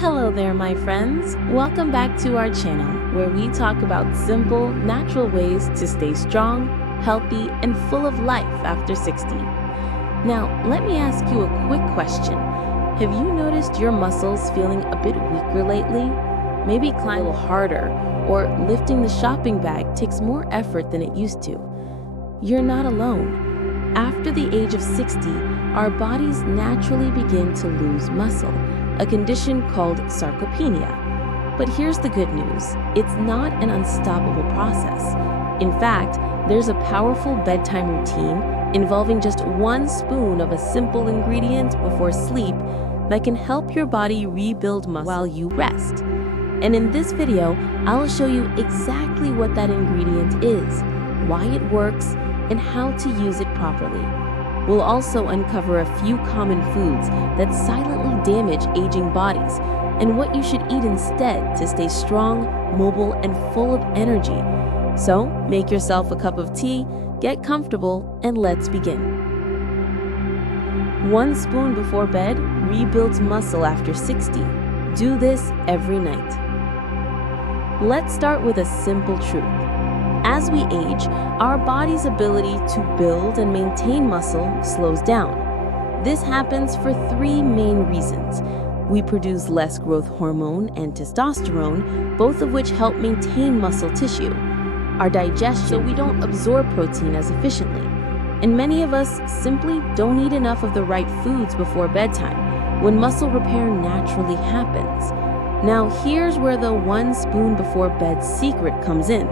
Hello there, my friends. Welcome back to our channel where we talk about simple, natural ways to stay strong, healthy, and full of life after 60. Now, let me ask you a quick question. Have you noticed your muscles feeling a bit weaker lately? Maybe climbing a little harder, or lifting the shopping bag takes more effort than it used to. You're not alone. After the age of 60, our bodies naturally begin to lose muscle, a condition called sarcopenia. But here's the good news. It's not an unstoppable process. In fact, there's a powerful bedtime routine involving just 1 spoon of a simple ingredient before sleep that can help your body rebuild muscle while you rest. And in this video, I'll show you exactly what that ingredient is, why it works, and how to use it properly. We'll also uncover a few common foods that silently damage aging bodies and what you should eat instead to stay strong, mobile, and full of energy. So, make yourself a cup of tea, get comfortable, and let's begin. 1 spoon before bed rebuilds muscle after 60. Do this every night. Let's start with a simple truth. As we age, our body's ability to build and maintain muscle slows down. This happens for 3 main reasons. We produce less growth hormone and testosterone, both of which help maintain muscle tissue. Our digestion, so we don't absorb protein as efficiently. And many of us simply don't eat enough of the right foods before bedtime, when muscle repair naturally happens. Now here's where the 1 spoon before bed secret comes in.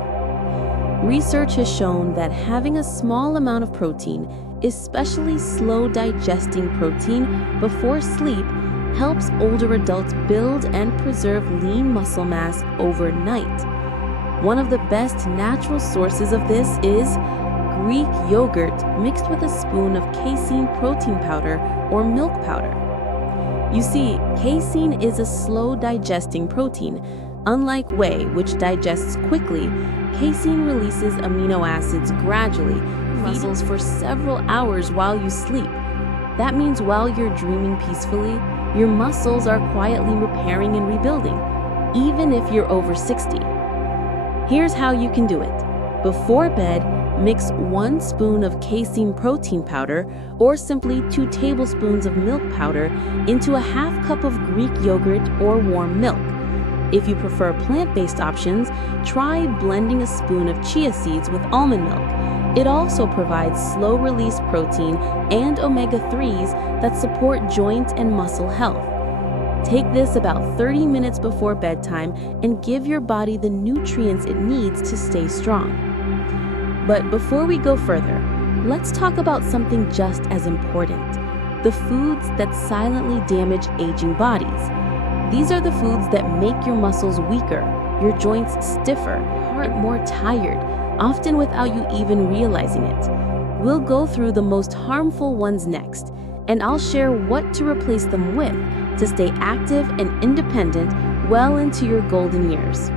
Research has shown that having a small amount of protein, especially slow digesting protein, before sleep helps older adults build and preserve lean muscle mass overnight. One of the best natural sources of this is Greek yogurt mixed with a spoon of casein protein powder or milk powder. You see, casein is a slow digesting protein. Unlike whey, which digests quickly, casein releases amino acids gradually, muscles for several hours while you sleep. That means while you're dreaming peacefully, your muscles are quietly repairing and rebuilding, even if you're over 60. Here's how you can do it. Before bed, mix 1 spoon of casein protein powder or simply 2 tablespoons of milk powder into a ½ cup of Greek yogurt or warm milk. If you prefer plant-based options, try blending a spoon of chia seeds with almond milk. It also provides slow-release protein and omega-3s that support joint and muscle health. Take this about 30 minutes before bedtime and give your body the nutrients it needs to stay strong. But before we go further, let's talk about something just as important: the foods that silently damage aging bodies. These are the foods that make your muscles weaker, your joints stiffer, heart more tired, often without you even realizing it. We'll go through the most harmful ones next, and I'll share what to replace them with to stay active and independent well into your golden years.